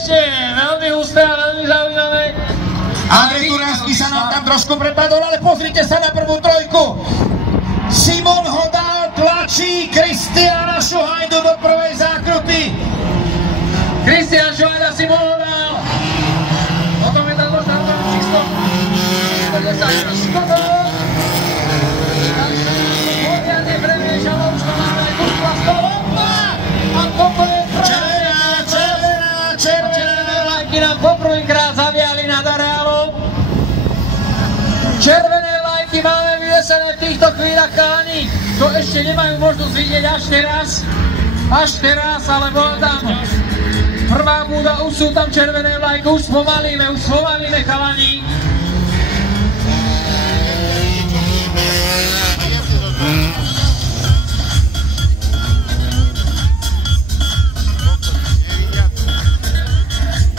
ešte veľmi husté a veľmi zaujímavé. Andrej Turánsky sa nám tam trošku prepadol, ale pozrite sa na prvú trojku. Simon Hodal tlačí Kristiána Šuhajdu do prvej zákruty. Kristián Šuhajda, Simon Hodal. Potom je tam dostávaný čisto. Škoda. Poriadne premiešalo, už to máme aj kus plastová. A toto je červená vlajky nám poprvýkrát zaviali nad areálom. Červené vlajky máme vyvesené v týchto chvíľach, chalani. To ešte nemajú možnosť vidieť až teraz, ale bola tam prvá búda, už sú tam červené vlajky, už spomalíme, chalani.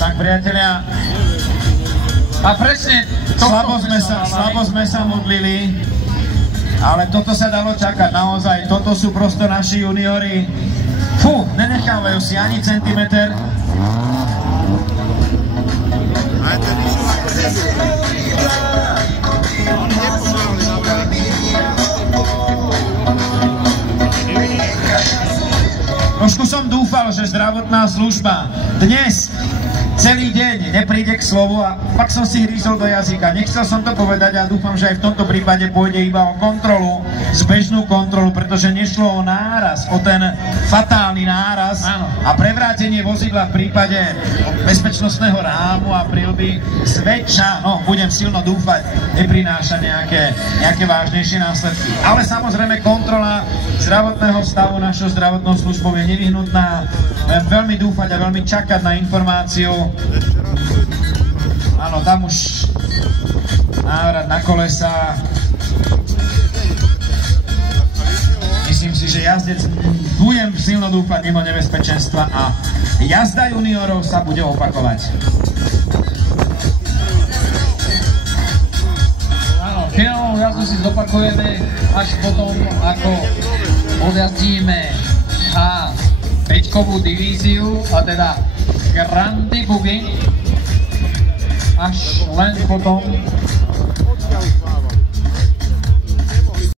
Tak, priatelia, A presne, slabo sme sa modlili, ale toto sa dalo čakať, naozaj, toto sú prosto naši juniori. Fú, nenechávajú si ani centimeter. Trošku som dúfal, že zdravotná služba dnes celý deň nepríde k slovu a pak som si hrízol do jazyka. Nechcel som to povedať a dúfam, že aj v tomto prípade pôjde iba o kontrolu, zbežnú kontrolu, pretože nešlo o náraz, o ten fatálny náraz a prevrátenie vozidla v prípade bezpečnostného rámu a prilby zväčša, no budem silno dúfať, neprináša nejaké vážnejšie následky. Ale samozrejme kontrola zdravotného stavu našou zdravotnou službou je nevyhnutná. Veľmi dúfať a veľmi čakať na informáciu. Áno, tam už návrat na kolesa. Myslím si, že jazdec, budem silno dúfať mimo nebezpečenstva a jazda juniorov sa bude opakovať. Áno, finálnu jazdu si zopakujeme až potom, ako odjazdíme H5-kovú divíziu, a teda Grandi Buggy, až len potom